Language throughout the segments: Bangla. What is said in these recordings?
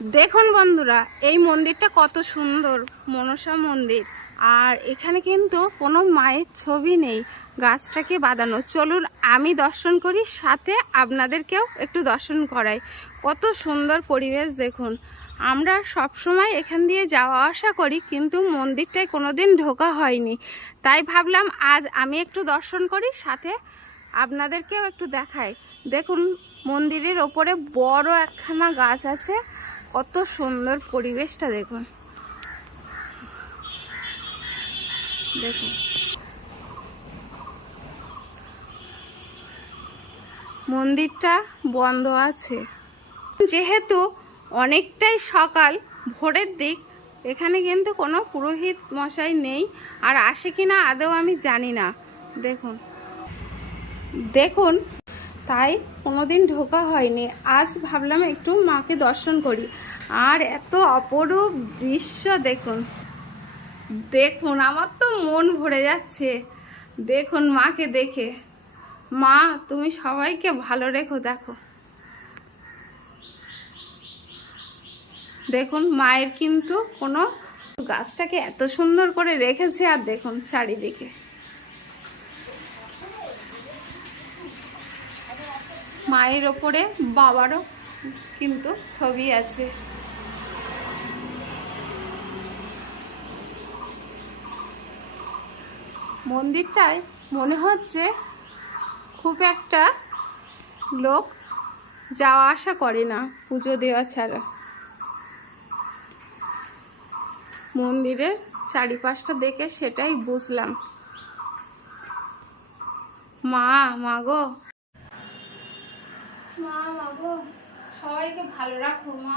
দেখুন বন্ধুরা, এই মন্দিরটা কত সুন্দর, মনসা মন্দির। আর এখানে কিন্তু কোনো মায়ের ছবি নেই, গাছটাকে বাঁধানো। চলুন আমি দর্শন করি, সাথে আপনাদেরকেও একটু দর্শন করাই। কত সুন্দর পরিবেশ দেখুন। আমরা সব সময় এখান দিয়ে যাওয়া আসা করি, কিন্তু মন্দিরটায় কোনোদিন ঢোকা হয়নি। তাই ভাবলাম আজ আমি একটু দর্শন করি, সাথে আপনাদেরকেও একটু দেখাই। দেখুন মন্দিরের ওপরে বড় একখানা গাছ আছে, কত সুন্দর পরিবেশটা দেখুন। দেখুন মন্দিরটা বন্ধ আছে, যেহেতু অনেকটাই সকাল, ভোরের দিক। এখানে কিন্তু কোনো পুরোহিত মশাই নেই, আর আসে কিনা আদৌ আমি জানি না। দেখুন দেখুন তাই কোনোদিন ঢোকা হয়নি। আজ ভাবলাম একটু মাকে দর্শন করি। আর এত অপরূপ দৃশ্য দেখুন, দেখুন আমার তো মন ভরে যাচ্ছে। দেখুন মাকে দেখে, মা তুমি সবাইকে ভালো রেখো। দেখো দেখুন মায়ের কিন্তু কোনো, গাছটাকে এত সুন্দর করে রেখেছে। আর দেখুন চারিদিকে মায়ের ওপরে বাবারও কিন্তু ছবি আছে। মন্দিরটায় মনে হচ্ছে খুব একটা লোক যাওয়া আসা করে না পুজো দেওয়া ছাড়া। মন্দিরের চারিপাশটা দেখে সেটাই বুঝলাম। মা মাগো, মা মাগো, সবাইকে ভালো রাখো মা।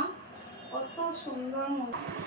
কত সুন্দর মন্দির।